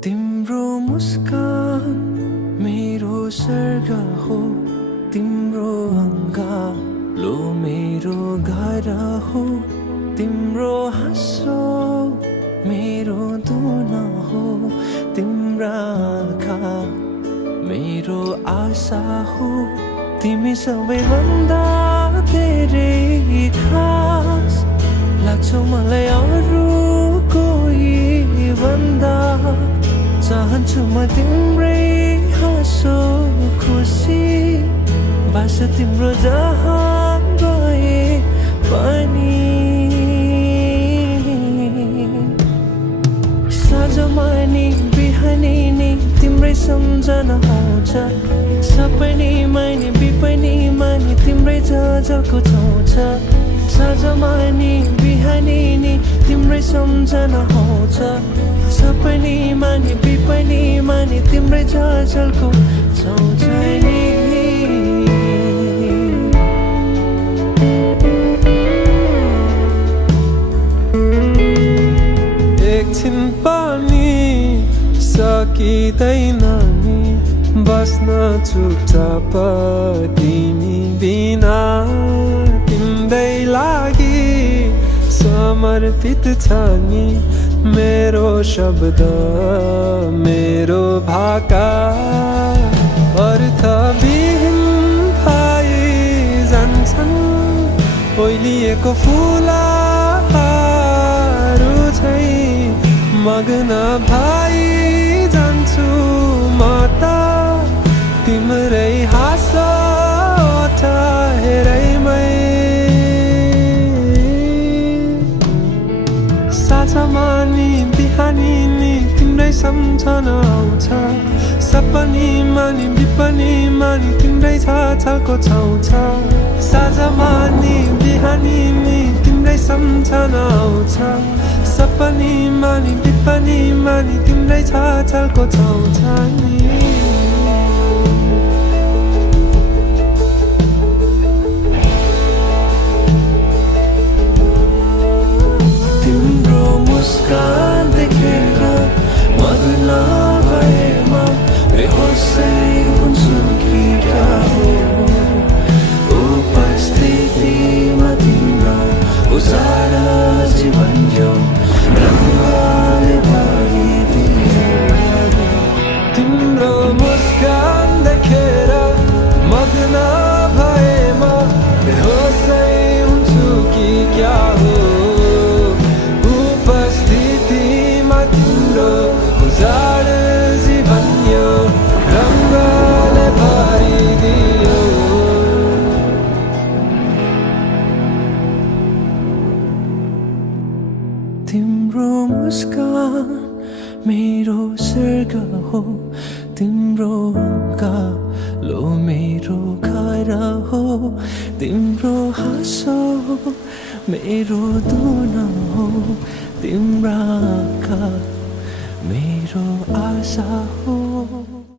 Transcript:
तिम्रो मुस्कान मेरो स्वर्ग हो, तिम्रो अङ्गालो मेरो घर हो, तिम्रो हाँसो मेरो धुन हो, तिम्रा आँखा मेरो आशा हो, तिमी सबैभन्दा धेरै खास लाग्छौ मलाई अरू कोही भन्दा। चाहन्छु म तिम्रै हाँसो खुसी बास तिम्रो जहाँ गए पनि। साँझमा नि बिहानी नि तिम्रै सम्झना आउँछ, सपनीमा नि बिपनीमा नि तिम्रै झलको छाउँछ। साँझमा नि बिहानी नि तिम्रै सम्झना आउँछ, सपनीमा नि बिपनीमा नि तिम्रै झलको छाउँछ नि। एकछिन पनि सकिँदैन नि बस्न चुपचाप तिमी बिना। तिम्रै लागि समर्पित छ नि मेरो शब्द मेरो भाका। अर्थविहीन भई जान्छन् ओइलिएको फुलहरू झैँ, मग्न भई जान्छु म त तिम्रै हाँसो हेरैमै। साँझमा नि बिहानी नि तिम्रै सम्झना आउँछ, सपनीमा नि बिपनीमा नि तिम्रै झलको छाउँछ। साँझमा नि बिहानी नि तिम्रै सम्झना आउँछ, सपनीमा नि बिपनीमा नि तिम्रै झलको छाउँछ नि। मुस्कान देखेर मग्न भएमा बेहोसै हुन्छु कि क्या हो। उपस्थितिमा तिम्रो उजाला जीवन यो रङ्गले भरिदियो। तिम्रो मुस्कान देखेर मग्न भएमा बेहोसै हुन्छु कि क्या हो। उजाड जीवन यो रङ्गले भरिदियो। तिम्रो मुस्कान मेरो स्वर्ग हो, तिम्रो अङ्गालो मेरो घर हो, तिम्रो हाँसो मेरो धुन हो, तिम्रा आँखा मेरो आशा हो।